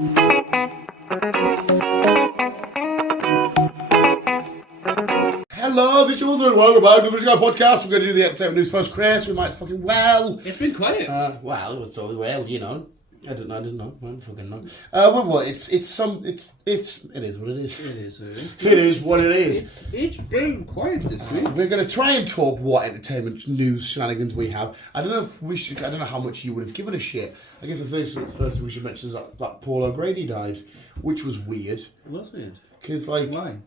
Hello, visuals, and welcome back to the Guy Podcast. We're going to do the entertainment news first. Chris, we might fucking well. It's been quiet. Well, it was totally well, you know. I don't know. I don't fucking know. Well, it is what it is. It is what it is. It is what it is. It's been quiet this week. We're going to try and talk what entertainment news shenanigans we have. I don't know if we should. I don't know how much you would have given a shit. I guess the first thing we should mention is that Paul O'Grady died, which was weird. It was weird. Because Why?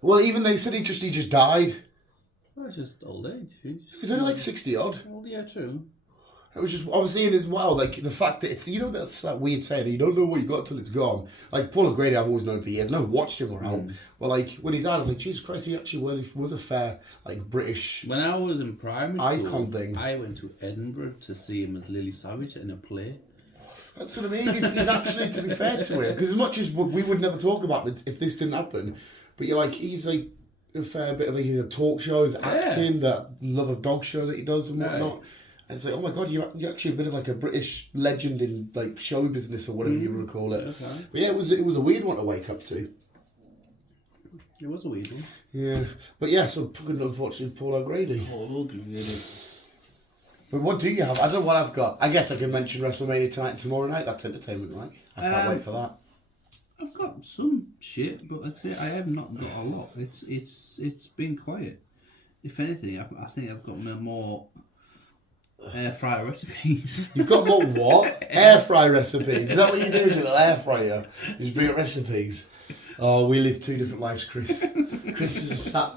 Well, even they said he just died. Well, it's just old age. He's only like 60 odd. Well, yeah, true. It was just, I was seeing as well, like, the fact that it's, you know, that's that weird saying, you don't know what you got till it's gone. Like, Paul O'Grady, I've always known for years, and I've watched him around. But, like, when he died, I was like, Jesus Christ, he actually was a fair, like, British When I was in primary icon school, thing. I went to Edinburgh to see him as Lily Savage in a play. That's what I mean. He's actually, to be fair to him, because as much as we would never talk about it if this didn't happen, but you're like, he's like a fair bit of, like, he's a talk show, his acting, that Love of Dog show that he does and whatnot. And it's like, oh my God, you're actually a bit of like a British legend in like show business or whatever you want to call it. Okay. But yeah, it was a weird one to wake up to. It was a weird one. Yeah, but yeah, so fucking unfortunately, Paul O'Grady. But what do you have? I don't know what I've got. I guess I can mention WrestleMania tonight and tomorrow night. That's entertainment, right? I can't wait for that. I've got some shit, but I'd say I have not got a lot. It's been quiet. If anything, I think I've got more air fryer recipes. You've got more what? Air fry recipes. Is that what you do to the air fryer? You just bring up recipes. Oh, we live two different lives, Chris. Chris is sat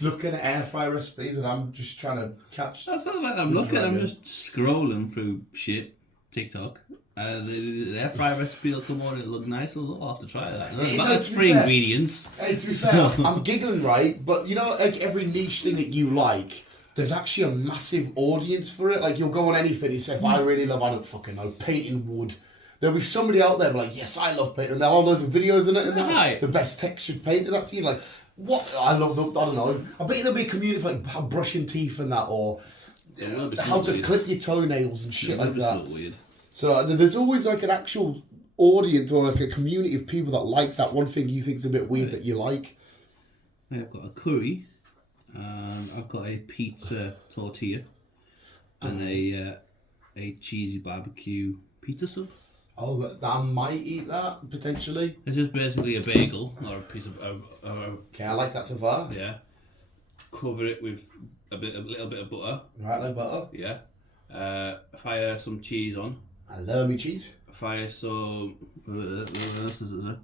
looking at air fry recipes, and I'm just trying to catch. That's not like I'm looking. I'm just scrolling through shit TikTok. The air fryer recipe will come on. It'll look nice. I'll have to try that. It's 3 ingredients. Hey, to be fair, I'm giggling, right? But you know, like every niche thing that you like, there's actually a massive audience for it. Like, you'll go on anything and say, if I really love, I don't fucking know, painting wood. There'll be somebody out there like, yes, I love painting. And there are all loads of videos in it and that. The best textured painting. That's you like, what? I love them. I don't know. I bet there'll be a community for like brushing teeth and that, or how to clip your toenails and shit like that. Weird. So there's always like an actual audience or like a community of people that like that one thing you think's a bit weird that you like. I've got a curry. I've got a pizza tortilla and a cheesy barbecue pizza sub. Oh, I might eat that potentially. It's just basically a bagel or a piece of. Okay, I like that so far. Yeah. Cover it with a little bit of butter. Right, like butter. Yeah. Fire some cheese on. I love me cheese. Fire some. What else is it?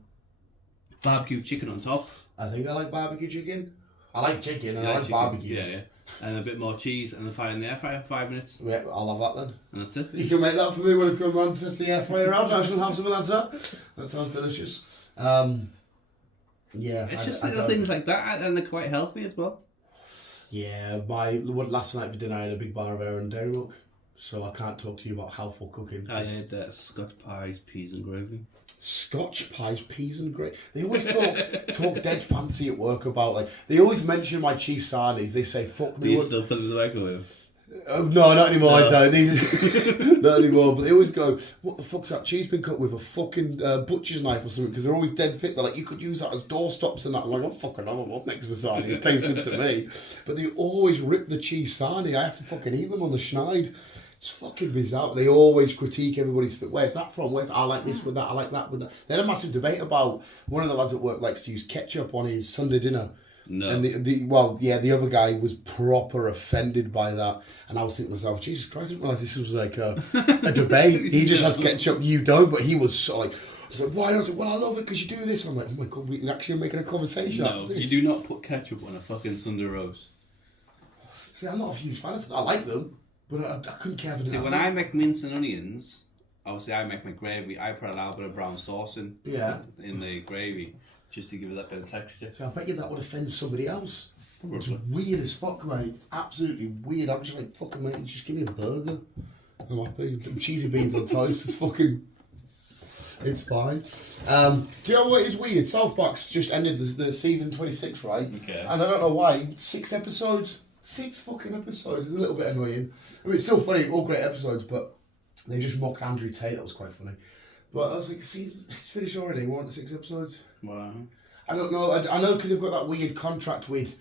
Barbecue chicken on top. I think I like barbecue chicken. I like chicken and I like barbecue. Yeah. And a bit more cheese and then fire in the air fryer 5 minutes. Yeah, I'll have that then. And that's it. You can make that for me when I come round to test the air fryer out. I shall have some of that. That sounds delicious. Yeah. It's just little things like that, and they're quite healthy as well. Yeah, last night for dinner I had a big bar of air and dairy milk, so I can't talk to you about healthful cooking. I had Scotch pies, peas and gravy. Scotch pies, peas and gravy. They always talk dead fancy at work about, like, they always mention my cheese sarnies. They say, fuck me. Do you still put them in the microwave? No, not anymore. No. I don't. Not anymore. But they always go, what the fuck's that cheese been cut with a fucking butcher's knife or something? Because they're always dead fit. They're like, you could use that as doorstops and that. I'm like, oh, fucking hell, what next for sarnies? It tastes good to me. But they always rip the cheese sarnie. I have to fucking eat them on the schneid. It's fucking bizarre. They always critique everybody's fit. Where's that from? I like this with that. I like that with that. They had a massive debate about one of the lads at work likes to use ketchup on his Sunday dinner. No. And the other guy was proper offended by that. And I was thinking to myself, Jesus Christ, I didn't realise this was like a debate. He just has ketchup, you don't. But he was so like, I was like, why? And I was like, well, I love it because you do this. I'm like, oh my God, we're actually making a conversation out of this. You do not put ketchup on a fucking Sunday roast. See, I'm not a huge fan. I like them, but I couldn't care for them. See, when I make mince and onions, obviously I make my gravy. I put a little bit of brown sauce in the gravy. Just to give it that bit of texture. So I bet you that would offend somebody else. Probably. It's weird as fuck, mate. It's absolutely weird. I'm just like, fucking mate, just give me a burger. I'm happy. Cheesy beans on toast. It's fucking... It's fine. Do you know what is weird? South Park's just ended the season 26, right? Okay. And I don't know why. 6 episodes? 6 fucking episodes. It's a little bit annoying. I mean, it's still funny. All great episodes, but they just mocked Andrew Tate. That was quite funny. But I was like, it's finished already. We're on to 6 episodes. Wow. I don't know. I know because they've got that weird contract with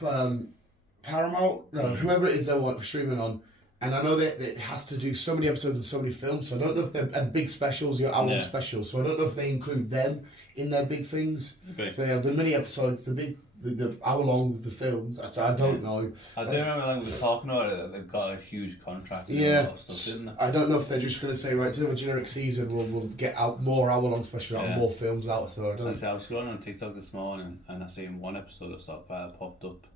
Paramount, whoever it is they want streaming on. And I know that it has to do so many episodes and so many films, so I don't know if they're and big specials, hour-long specials. So I don't know if they include them in their big things. Okay. So they have the mini episodes, the hour-long, the films. I don't know. I do remember when we were talking about it that they've got a huge contract. Yeah. And stuff, didn't they? I don't know if they're just going to say, right, instead of a generic season, we'll get out more hour-long specials out and more films out. So I don't. I was scrolling on TikTok this morning and I seen one episode of Stockfire popped up.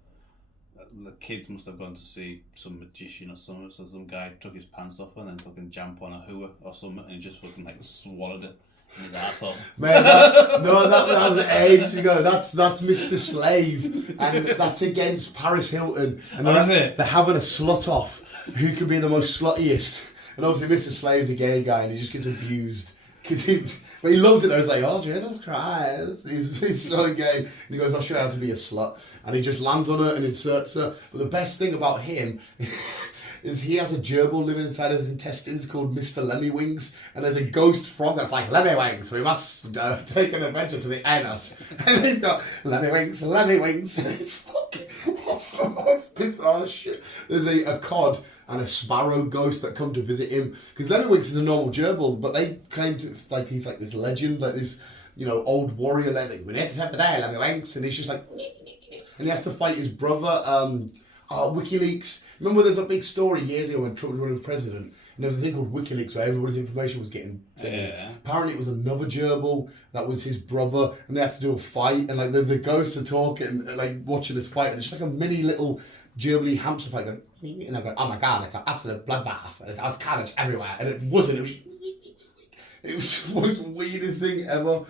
The kids must have gone to see some magician or something, so some guy took his pants off and then fucking jumped on a hooah or something and he just fucking like swallowed it in his asshole. Man, that was ages ago. That's Mr. Slave, and that's against Paris Hilton. And they're having a slut off. Who could be the most sluttiest? And obviously Mr. Slave's a gay guy and he just gets abused. But he loves it though. He's like, oh, Jesus Christ. He's so gay. And he goes, I'll show you how to be a slut. And he just lands on her and inserts her. But the best thing about him is he has a gerbil living inside of his intestines called Mr. Lemmywings. And there's a ghost frog that's like, Lemmywings, we must take an adventure to the anus. And he's got Lemmywings. And it's fucking, what's the most bizarre shit? There's a cod and a sparrow ghost that come to visit him. Because Lemmywinks is a normal gerbil, but they claim to, like, he's like this legend, like this, old warrior, like, we need to have the day, Lemmywinks. And he's just like, and he has to fight his brother, WikiLeaks. Remember there's a big story years ago when Trump was running for president, and there was a thing called WikiLeaks where everybody's information was getting taken. Yeah. Apparently it was another gerbil that was his brother, and they had to do a fight, and like the ghosts are talking, and like watching this fight, and it's like a mini little gerbil hamster fight going, and they're going, oh my god, it's an absolute bloodbath, and there's carnage everywhere, and it wasn't, it was the most weirdest thing ever.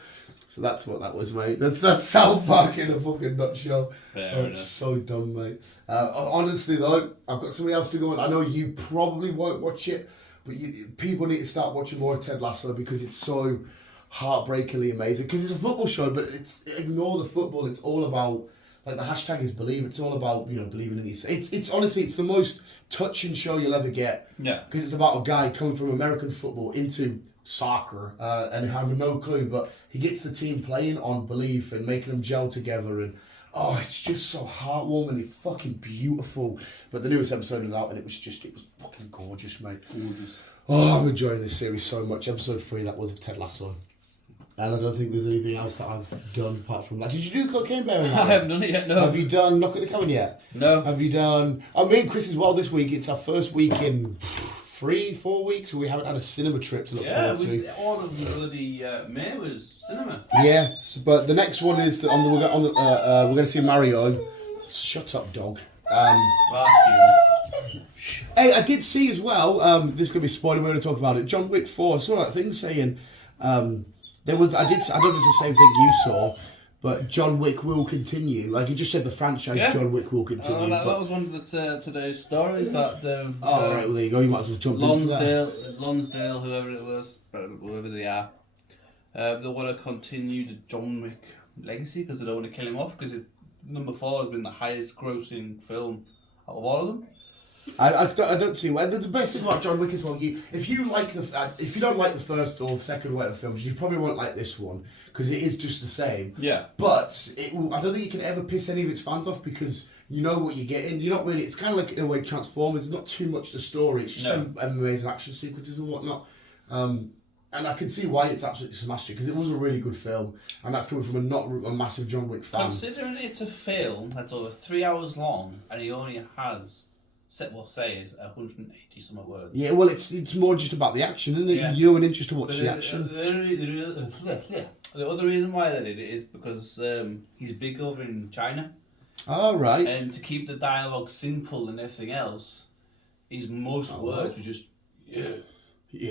So that's what that was, mate. That's South Park in a fucking nutshell. It's so dumb, mate. Honestly, though, I've got somebody else to go on. I know you probably won't watch it, but people need to start watching more of Ted Lasso because it's so heartbreakingly amazing. Because it's a football show, but ignore the football. It's all about, like, the hashtag is believe. It's all about, believing in yourself. It's honestly, it's the most touching show you'll ever get. Yeah. Because it's about a guy coming from American football into soccer and having no clue, but he gets the team playing on belief and making them gel together, and it's just so heartwarming. It's fucking beautiful. But the newest episode was out and it was fucking gorgeous, mate. Gorgeous. Oh, I'm enjoying this series so much. Episode 3, that was Ted Lasso. And I don't think there's anything else that I've done apart from that. Did you do Cocaine Bear? I haven't done it yet, no. Have you done Knock at the Cabin yet? No. Have you done... me and Chris as well this week. It's our first week in 3-4 weeks, so we haven't had a cinema trip to look forward to. Yeah, all of the bloody May was cinema. Yeah, but the next one is we're going to see Mario. Shut up, dog. Hey, I did see as well. This is going to be spoiler. We're going to talk about it. John Wick 4. I saw that thing saying there was. I don't know if it's the same thing you saw. But John Wick will continue. Like, he just said the franchise John Wick will continue. That was one of today's stories. That right, well, there you go. You might as well jump into that. Lonsdale, whoever it was, whoever they are, they want to continue the John Wick legacy because they don't want to kill him off because number 4 has been the highest grossing film out of all of them. I don't see why. The best thing about John Wick is, well, if you don't like the first or second or whatever films, you probably won't like this one because it is just the same. Yeah. But I don't think you can ever piss any of its fans off because you know what you're getting. You're not really. It's kind of like in a way Transformers. It's not too much the story. It's just amazing action sequences and whatnot. And I can see why it's absolutely smashed it because it was a really good film, and that's coming from a massive John Wick fan. Considering it's a film that's over 3 hours long and he only has. Says 180 some words. Yeah, well, it's more just about the action, isn't it? Yeah. You're an interest to watch the action. The other reason why they did it is because he's big over in China. Oh, right. And to keep the dialogue simple and everything else, his most words were just yeah. He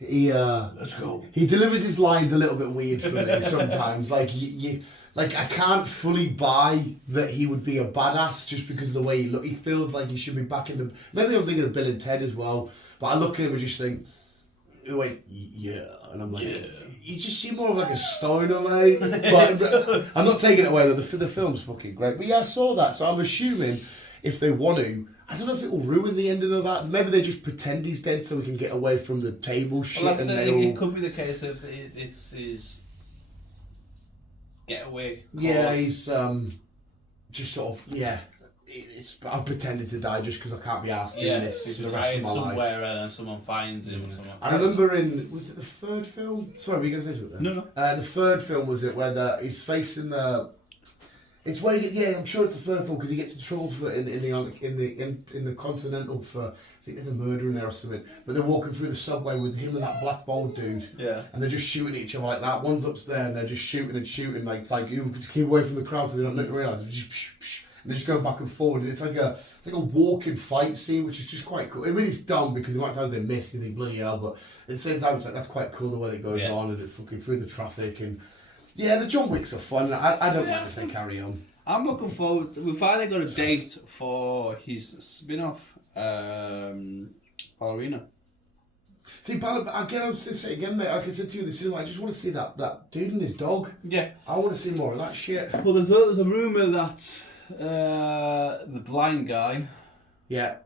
let's go. He delivers his lines a little bit weird for me sometimes. Like I can't fully buy that he would be a badass just because of the way he looks. He feels like he should be back in the. Maybe I'm thinking of Bill and Ted as well. But I look at him and just think, wait, and I'm like, you just seem more of like a stoner, mate. But I'm not taking it away though. The film's fucking great. But yeah, I saw that, so I'm assuming if they want to I don't know if it will ruin the ending of that. Maybe they just pretend he's dead so we can get away from the table shit. Well, and it could be the case of it's his getaway. Yeah, he's just sort of I've pretended to die just because I can't be asked doing this for the rest of my somewhere life. and someone finds him. Or something. I remember was it the third film? Sorry, were you going to say something? No. The third film was it where he's facing the. It's where I'm sure it's the third film because he gets in trouble for it in the Continental for I think there's a murder in there or something. But they're walking through the subway with him and that black bald dude. Yeah. And they're just shooting each other like that. One's upstairs and they're just shooting like you keep away from the crowd so they don't realise. And they're just going back and forward. And it's like a walking fight scene, which is just quite cool. I mean, it's dumb because the amount of times they miss, you think bloody hell. But at the same time, it's like that's quite cool the way it goes on and it fucking through the traffic and. Yeah, the John Wicks are fun. I don't mind if they carry on. I'm looking forward. We finally got a date for his spin-off, Ballerina. See, I was going to say again, mate. Like I said to you, I just want to see that dude and his dog. Yeah. I want to see more of that shit. Well, there's a rumour that the blind guy. Yeah.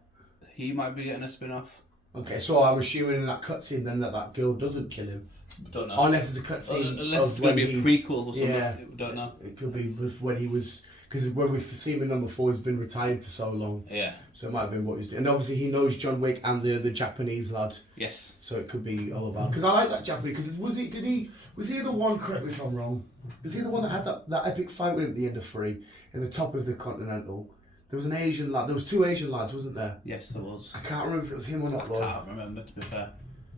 He might be getting a spin-off. Okay, so I'm assuming in that cutscene then that girl doesn't kill him. Don't know. Unless it's a cutscene. Unless it's going to be a prequel or something. Yeah. Don't know. It could be with when he was. Because when we've seen him in number 4, he's been retired for so long. Yeah. So it might have been what he's doing. And obviously he knows John Wick and the Japanese lad. Yes. So it could be all about. Because I like that Japanese. Because was he the one? Correct me if I'm wrong. Was he the one that had that epic fight with him at the end of 3 in the top of the Continental? There was an Asian lad. There was 2 Asian lads, wasn't there? Yes, there was. I can't remember if it was him or not. I can't remember. To be fair.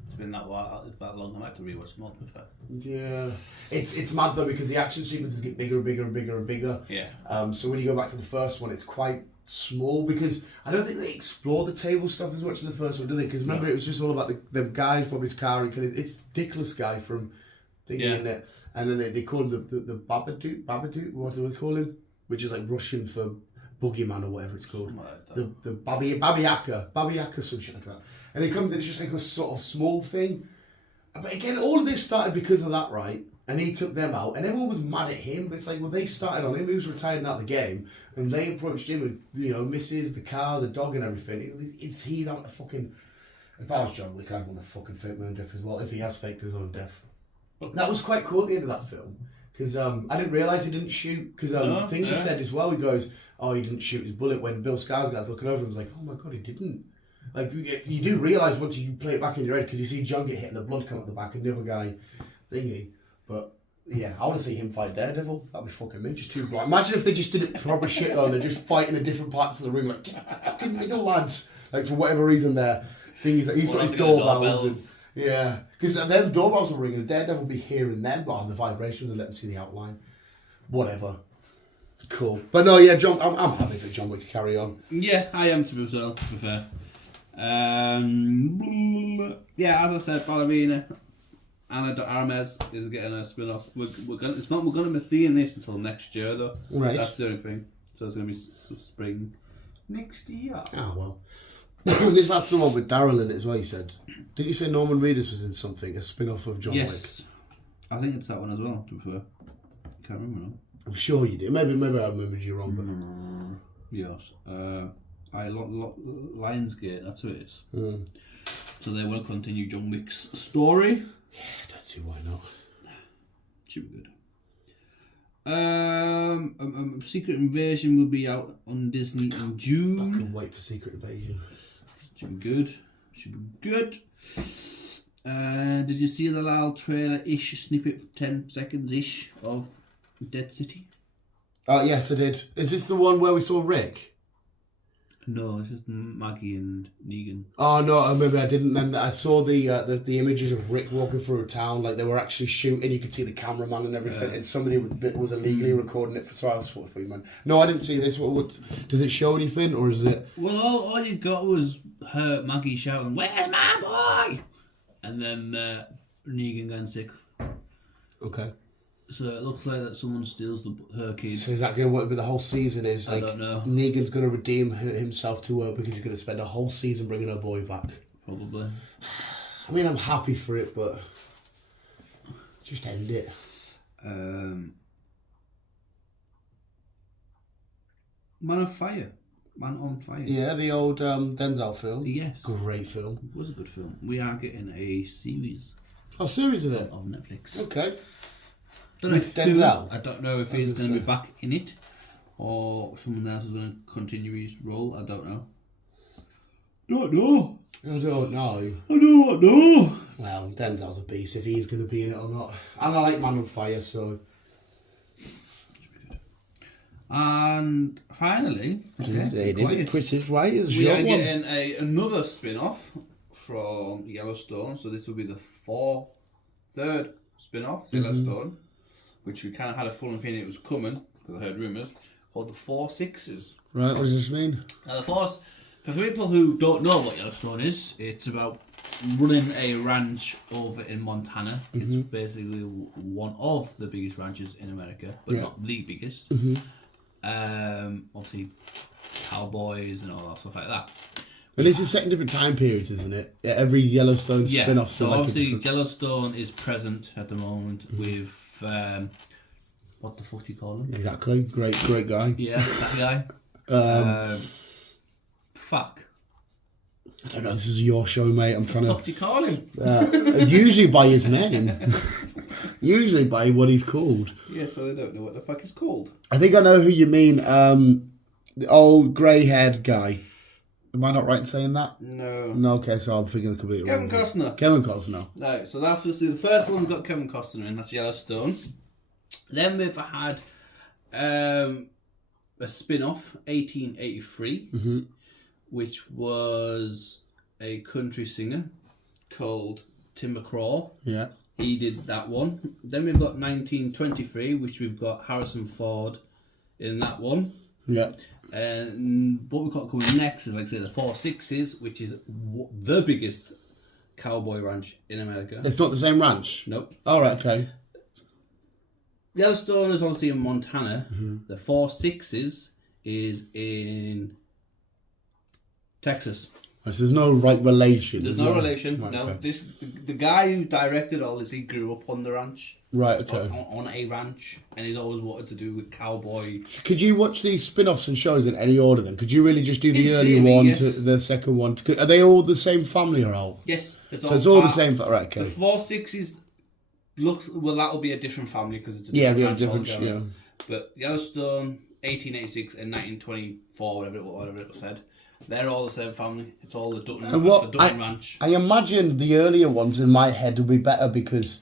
It's been that long. I might have to rewatch them all, to be fair. Yeah, it's mad though because the action sequences get bigger and bigger and bigger and bigger. Yeah. So when you go back to the first one, it's quite small because I don't think they explore the table stuff as much in the first one, do they? Because remember, it was just all about the guys, Bobby's car, and it's Dickless guy from thingy in it, and then they call him the Babadook. What do they call him? Which is like Russian for boogeyman or whatever it's called. Like the Babiaka, some shit like that. And it comes, it's just like a sort of small thing. But again, all of this started because of that, right? And he took them out, and everyone was mad at him. But it's like, well, they started on him. He was retired out of the game, and they approached him with, misses, the car, the dog, and everything. He's out to fucking. If I was John Wick, I'd want to fucking fake my own death as well. If he has faked his own death, that was quite cool at the end of that film because I didn't realise he didn't shoot. Because he said as well, he goes, "Oh, he didn't shoot his bullet." When Bill Skarsgård's looking over him, was like, "Oh my god, he didn't." Like, you do realise once you play it back in your head, because you see John get hit and the blood come out the back and the other guy thingy. But, yeah, I want to see him fight Daredevil. That'd be fucking me, just too bright. Imagine if they just did it proper shit though, and they're just fighting in different parts of the room, like, fucking middle lads. Like, for whatever reason there. Thing is, he's got his doorbells. Yeah, because them doorbells will ring and Daredevil will be hearing them, but the vibrations will let them see the outline. Whatever. Cool. But no, yeah, John, I'm happy for John Wick to carry on. Yeah, I am to be fair. Yeah, as I said, Ballerina, Ana de Armas is getting a spin-off. We're gonna be seeing this until next year though. Right. That's the only thing. So it's gonna be spring next year. Ah well. This had someone with Daryl in it as well. You said. Did you say Norman Reedus was in something? A spin-off of John Wick. Yes, I think it's that one as well. To be fair, can't remember now. I'm sure you did. Maybe I remembered you wrong, but yes. Lionsgate, that's who it is. So they will continue John Wick's story. Yeah, don't see why not. Should be good. Secret Invasion will be out on Disney in June. I can wait for Secret Invasion. Should be good. Did you see the little trailer-ish snippet, 10 seconds-ish of Dead City? Yes, I did. Is this the one where we saw Rick? No, it's just Maggie and Negan. Oh no, maybe I didn't. And I saw the images of Rick walking through a town, like they were actually shooting. You could see the cameraman and everything, and somebody was illegally recording it for. So I was sort of thinking, man. No, I didn't see this. What does it show anything, or is it? Well, all you got was Maggie shouting, "Where's my boy?" And then Negan getting sick. Okay. So it looks like that someone steals her kid. So is that going to what the whole season is? I don't know. Negan's going to redeem himself to her because he's going to spend a whole season bringing her boy back. Probably. I mean, I'm happy for it, but just end it. Man of Fire. Man on Fire. Yeah, the old Denzel film. Yes. Great film. It was a good film. We are getting a series Oh, series of it? on Netflix. Okay. Don't know With Denzel? I don't know if he's going to be back in it or someone else is going to continue his role. I don't know. Don't know. I don't know. I don't know. Well, Denzel's a beast if he's going to be in it or not. And I like Man on Fire, so... And finally, it is Chris's right. We are getting another spin-off from Yellowstone. So this will be the third spin-off to Yellowstone, which we kind of had a full feeling it was coming because I heard rumours, called the 4 Sixes. Right, what does this mean? Now, for people who don't know what Yellowstone is, it's about running a ranch over in Montana. It's basically one of the biggest ranches in America, but not the biggest. Obviously, cowboys and all that stuff like that. But this is set in different time periods, isn't it? Every Yellowstone spin-off. So obviously Yellowstone is present at the moment with what the fuck do you call him? Exactly. Great guy. Yeah, that guy. Fuck. I don't know, this is your show, mate. I'm trying What to... do you call him? Usually by his name. Usually by what he's called. Yeah, so I don't know what the fuck he's called. I think I know who you mean. The old grey-haired guy. Am I not right in saying that? No. No, okay, so I'm thinking completely wrong. Kevin Costner. Kevin Costner. No, so that's the first one's got Kevin Costner in, that's Yellowstone. Then we've had a spin-off, 1883, which was a country singer called Tim McCraw. Yeah. He did that one. Then we've got 1923, which we've got Harrison Ford in that one. Yeah. And what we've got coming next is, like I say, the 4 Sixes, which is the biggest cowboy ranch in America. It's not the same ranch? Nope. All right, okay. Yellowstone is obviously in Montana. The 4 Sixes is in Texas. So there's no relation. There's no relation. Right, no, okay. the guy who directed all this, he grew up on the ranch. Right, okay. On a ranch, and he's always wanted to do with cowboy. Could you watch these spin-offs and shows in any order then? Could you really just do the In earlier theory, one yes. to the second one? Are they all the same family or all? Yes, it's So it's all the same. Right, okay. The 4 Sixes looks well. That'll be a different family because it's a Yeah, different we have ranch different. altogether. Yeah. But Yellowstone, 1886 and 1924, whatever it was said, they're all the same family. It's all the Dutton, And what the Dutton Ranch. I imagine the earlier ones in my head would be better because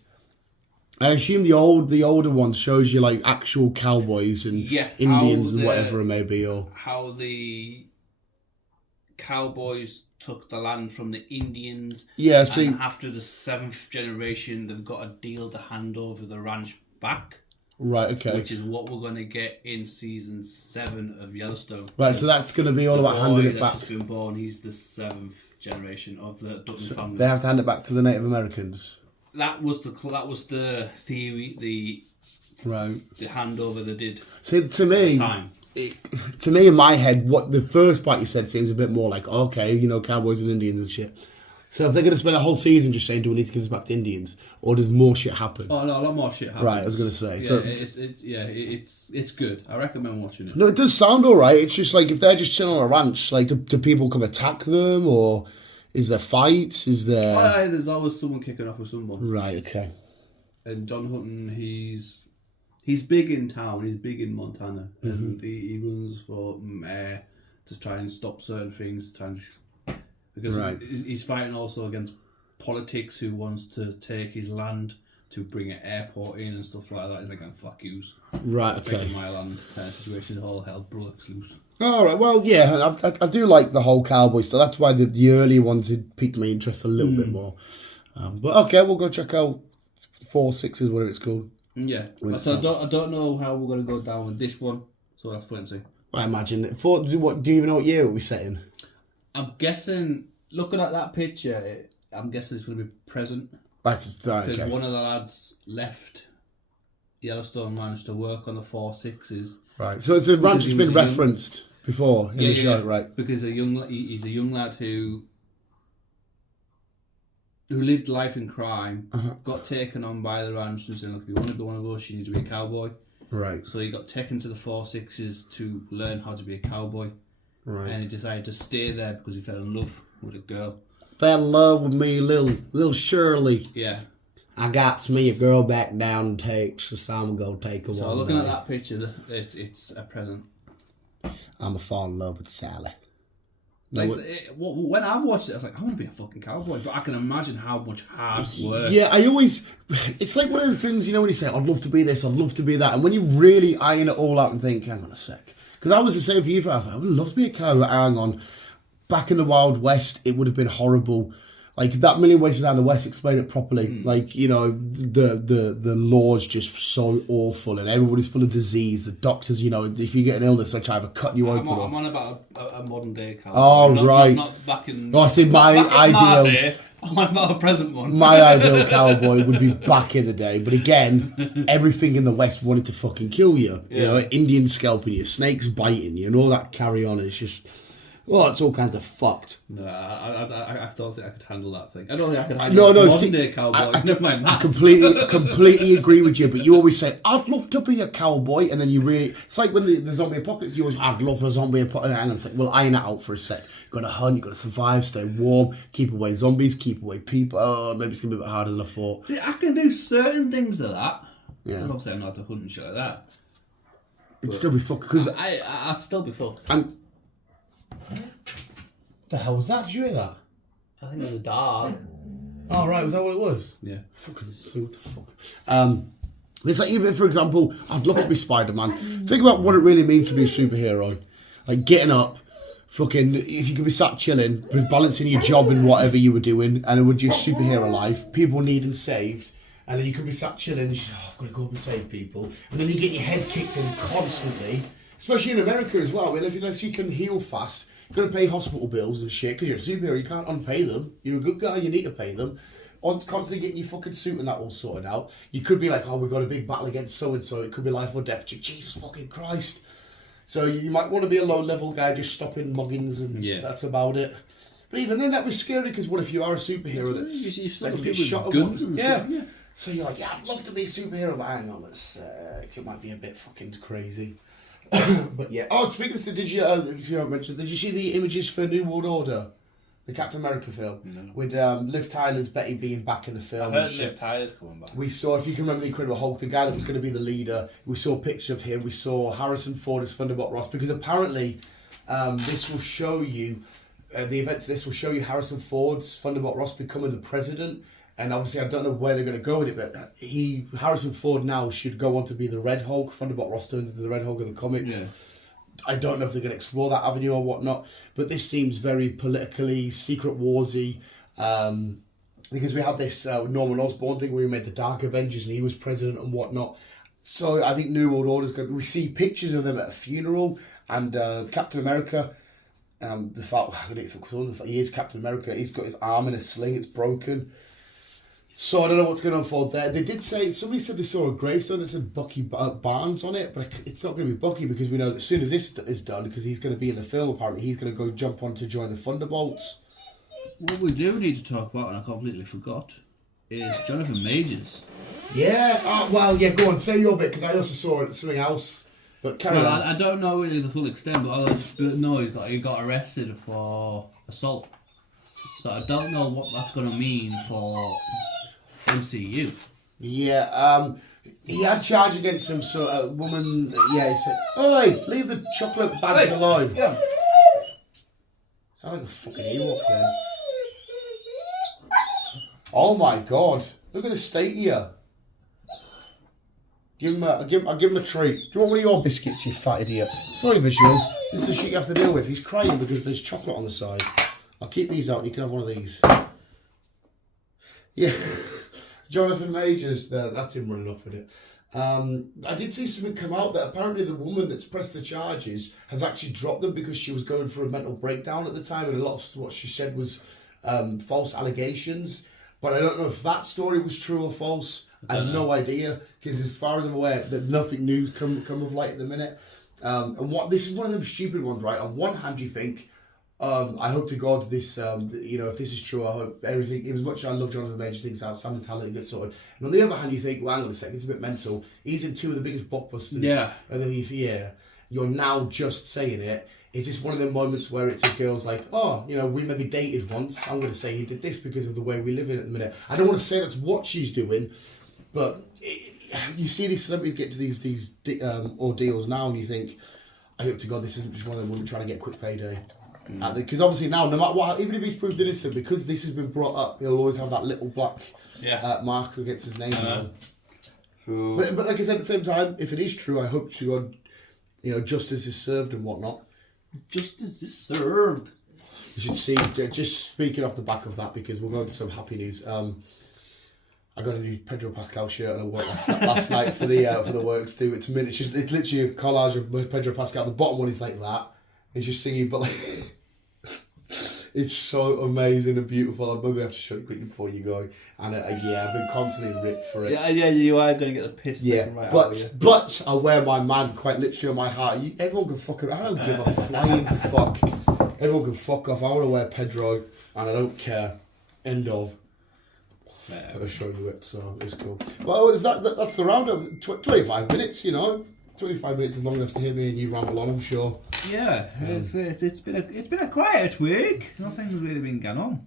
I assume the older ones shows you like actual cowboys and Indians and whatever it may be, or how the cowboys took the land from the Indians. yeah. See, And after the 7th generation, they've got a deal to hand over the ranch back. right, okay, Which is what we're going to get in season 7 of Yellowstone. right. So that's going to be all about handing it back. That's just been born. He's the 7th generation of the Dutton family. They have to hand it back to the Native Americans. That was the theory, the handover they did. See, to me, Time. To me in my head, what the first part you said seems a bit more like, okay, you know, cowboys and Indians and shit. So if they're going to spend a whole season just saying, do we need to give this back to Indians? Or does more shit happen? Oh no, a lot more shit happens. Right, I was going to say. Yeah, it's good. I recommend watching it. No, it does sound alright. It's just like, if they're just chilling on a ranch, like, do people come attack them? Or is there fights? Is there... There's always someone kicking off with someone. Right, okay. And John Hutton, he's big in town. He's big in Montana, and he runs for mayor to try and stop certain things. Because he's fighting also against politics who wants to take his land to bring an airport in and stuff like that. He's like, fuck yous. Right, okay. Taking my land kind of situation. All hell breaks loose. Alright, well, yeah, I do like the whole cowboy stuff. That's why the earlier ones had piqued my interest a little bit more. But okay, we'll go check out 4 Sixes, whatever it's called. Yeah. So I don't know how we're going to go down with this one. So that's fun to see. I imagine. Do you even know what year we're setting? I'm guessing, looking at that picture, I'm guessing it's going to be present. Right, Because one of the lads left Yellowstone Ranch to work on the 4 Sixes. Right, so it's a ranch that's been referenced before in the show, right? Because he's a young lad who lived life in crime, got taken on by the ranch and said, look, if you want to be one of us, you need to be a cowboy. Right. So he got taken to the 4 Sixes to learn how to be a cowboy. Right. And he decided to stay there because he fell in love with a girl. Fell in love with me, little Shirley. Yeah. I got me a girl back down in Texas. I'm gonna take her. So looking at that picture, it's a present. I'm a fall in love with Sally. Like, when I watched it, I was like, I want to be a fucking cowboy, but I can imagine how much hard work. Yeah, it's like one of those things, you know, when you say, I'd love to be this, I'd love to be that, and when you really iron it all out and think, hang on a sec, because I was the same for you, I was like, I would love to be a cowboy, hang on, back in the Wild West, it would have been horrible. Like, that Million Ways to Die in the West, explain it properly. Like, you know, the law's just so awful and everybody's full of disease. The doctors, you know, if you get an illness, they're trying to cut you open. I'm on about a modern day cowboy. Oh, right. Not back in... Oh, I see, my ideal... I'm on about a present one. My ideal cowboy would be back in the day. But again, everything in the West wanted to fucking kill you. You know, Indians scalping you, snakes biting you, and all that carry on. It's just... Well, it's all kinds of fucked. No, I don't think I could handle that thing. I don't think I could handle a modern-day cowboy. Never mind that. I completely agree with you, but you always say, I'd love to be a cowboy, and then you really... It's like when the zombie apocalypse, you always, I'd love a zombie apocalypse, and it's like, well, iron it out for a sec. You've got to hunt, you've got to survive, stay warm, keep away zombies, keep away people. Oh, maybe it's going to be a bit harder than I thought. See, I can do certain things to that. Yeah. Because obviously I'm not to hunt and shit like that. It'd still be fucked, because... I'd still be fucked. The hell was that? Did you hear that? I think it was a dog. Oh, right, was that what it was? Yeah. Fucking, what the fuck? It's like, even for example, I'd love to be Spider-Man. Think about what it really means to be a superhero. Like, getting up, fucking, if you could be sat chilling, balancing your job and whatever you were doing, and it would your superhero life, people needing saved, and then you could be sat chilling, and I've got to go up and save people, and then you get your head kicked in constantly, especially in America as well. I mean, if you can heal fast, you're going to pay hospital bills and shit, because you're a superhero, you can't unpay them. You're a good guy, you need to pay them. Constantly getting your fucking suit and that all sorted out. You could be like, oh, we've got a big battle against so-and-so, it could be life or death. Jesus fucking Christ. So you might want to be a low-level guy just stopping muggings and that's about it. But even then, that was scary, because what if you are a superhero that's... You still get shot guns and stuff, yeah. So you're like, yeah, I'd love to be a superhero, but hang on, it might be a bit fucking crazy. But yeah. Oh, speaking of, did you see the images for New World Order? The Captain America film? No. With Liv Tyler's Betty being back in the film. I heard Liv Tyler's coming back. We saw, if you can remember the Incredible Hulk, the guy that was going to be the leader, we saw a picture of him. We saw Harrison Ford as Thunderbolt Ross, because apparently this will show you, this will show you Harrison Ford's Thunderbolt Ross becoming the president. And obviously, I don't know where they're going to go with it, but Harrison Ford now should go on to be the Red Hulk. Thunderbolt Ross turns into the Red Hulk of the comics. Yeah. I don't know if they're going to explore that avenue or whatnot, but this seems very politically, Secret Warsy, because we had this Norman Osborn thing where he made the Dark Avengers and he was president and whatnot. So I think New World Order is going to... We see pictures of them at a funeral, and Captain America... the fact he is Captain America, he's got his arm in a sling, it's broken. So I don't know what's going to unfold there. They did say, somebody said they saw a gravestone that said Bucky Barnes on it, but it's not going to be Bucky, because we know that as soon as this is done, because he's going to be in the film apparently, he's going to go jump on to join the Thunderbolts. What we do need to talk about, and I completely forgot, is Jonathan Majors. Yeah, well, yeah, go on, say your bit, because I also saw something else. But carry on. I don't know really the full extent, but all I just know is that he got arrested for assault. So I don't know what that's going to mean for MCU. Yeah, he had charge against him, so a woman, he said, "Oi, leave the chocolate bags alone." Yeah. Sound like a fucking Ewok then. Oh my god, look at the state here. I'll give him a treat. Do you want one of your biscuits, you fat idiot? Sorry, visuals. This is the shit you have to deal with. He's crying because there's chocolate on the side. I'll keep these out and you can have one of these. Yeah. Jonathan Majors, that's him running off with it. I did see something come out that apparently the woman that's pressed the charges has actually dropped them because she was going through a mental breakdown at the time, and a lot of what she said was false allegations. But I don't know if that story was true or false. I have no idea, because as far as I'm aware, that nothing new's come of light at the minute. And this is one of them stupid ones, right? On one hand, you think, I hope to God this, if this is true, I hope everything, as much as I love Jonathan Major, thinks outstanding talent gets sorted. And on the other hand, you think, well, hang on a second, it's a bit mental. He's in two of the biggest blockbusters. Yeah. You're now just saying it. is this one of the moments where it's a girl's like, oh, you know, we maybe dated once. I'm going to say he did this because of the way we live in at the minute. I don't want to say that's what she's doing, but you see these celebrities get to these ordeals now, and you think, I hope to God this isn't just one of them women trying to get a quick payday. Because obviously now, no matter what, even if he's proved innocent, because this has been brought up, he'll always have that little black mark against his name. So... But like I said, at the same time, if it is true, I hope to God, you know, justice is served and whatnot. Justice is served. You should see, just speaking off the back of that, because we'll go into some happy news. I got a new Pedro Pascal shirt and I wore it last night for the works too. It's literally a collage of Pedro Pascal. The bottom one is like that. It's just singing, but like it's so amazing and beautiful. I'll maybe have to show you quickly before you go. And yeah, I've been constantly ripped for it. Yeah, you are going to get the piss. Yeah, right but I wear my man quite literally on my heart. Everyone can fucking. I don't give a flying fuck. Everyone can fuck off. I want to wear Pedro, and I don't care. End of. I'll show you it, so it's cool. Well, that's the roundup. 25 minutes, you know. 25 minutes is long enough to hear me and you ramble on, I'm sure. Yeah, it's been a quiet week. Nothing's really been going on.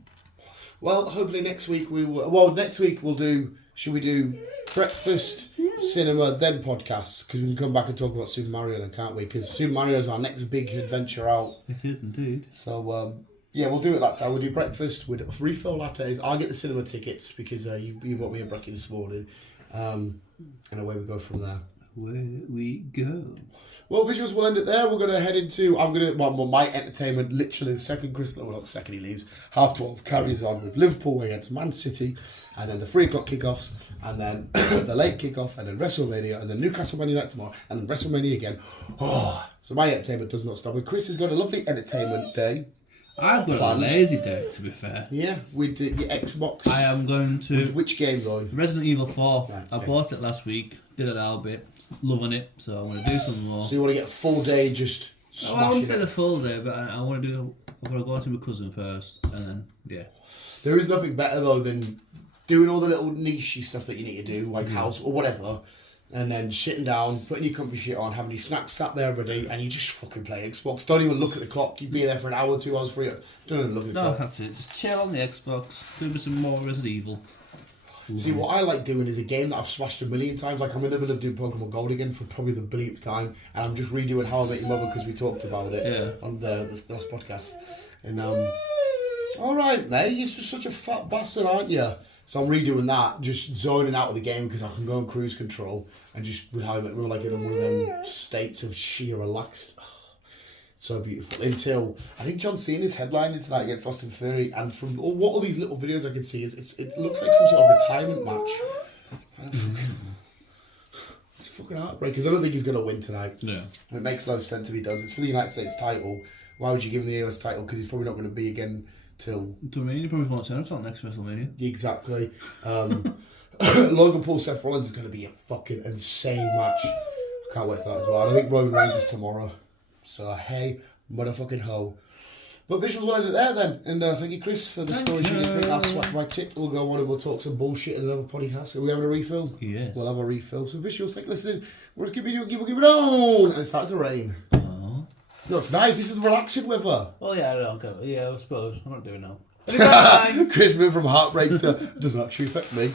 Well, hopefully next week we'll do. Should we do breakfast, cinema, then podcasts? Because we can come back and talk about Super Mario then, can't we? Because Super Mario is our next big adventure out. It is indeed. So yeah, we'll do it that time. We'll do breakfast with refill lattes. I'll get the cinema tickets because you bought me a brekkie this morning, and away we go from there. Where we go. Well, visuals, we'll end it there. We're going to head into, my entertainment, literally the second not the second he leaves, 12:30 carries on with Liverpool against Man City, and then the 3 o'clock kickoffs, and then the late kickoff, and then WrestleMania, and then Newcastle Man United tomorrow, and then WrestleMania again. Oh, so my entertainment does not stop. And Chris has got a lovely entertainment day. I've got a lazy day, to be fair. Yeah, with your Xbox. I am going to... With which game, though? Resident Evil 4. Right, I bought it last week, did a little bit, loving it, so I'm going to do some more. So you want to get a full day just smashing I wouldn't say the full day, but I want to do... I'm going to go to my cousin first, and then, yeah. There is nothing better, though, than doing all the little niche stuff that you need to do, like house or whatever, and then sitting down, putting your comfy shit on, having your snacks sat there ready, and you just fucking play Xbox. Don't even look at the clock. You'd be there for an hour, 2 hours, 3 hours. Don't even look at the clock. No, that's it. Just chill on the Xbox, do some more Resident Evil. See, what I like doing is a game that I've smashed a million times. Like, I'm in the middle of doing Pokemon Gold again for probably the billionth time, and I'm just redoing How I Met Your Mother because we talked about it on the last podcast. And, alright, mate, you're just such a fat bastard, aren't you? So I'm redoing that, just zoning out of the game because I can go on cruise control and just with How I Met Your Mother, like in one of them states of sheer relaxed. So beautiful. Until I think John Cena's headlining tonight against Austin Theory, and from all these little videos I can see, it looks like some sort of retirement match. It's fucking heartbreaking because I don't think he's going to win tonight. No. And it makes no sense if he does. It's for the United States title. Why would you give him the US title? Because he's probably not going to be again till... WrestleMania probably won't turn up till next WrestleMania. Exactly. Logan Paul, Seth Rollins is going to be a fucking insane match. I can't wait for that as well. And I think Roman Reigns is tomorrow. So, hey, motherfucking ho. But visuals will end it there then. And thank you, Chris, for the story you did bring. I'll swap my tit. We'll go on and we'll talk some bullshit in another podcast. Are we having a refill? Yes. We'll have a refill. So visuals, thank you for listening. We're just give it on. And it started to rain. Oh. No, it's nice. This is relaxing weather. Oh, yeah, I don't go. Yeah, I suppose. I'm not doing that. Chris moved from heartbreak to doesn't actually affect me.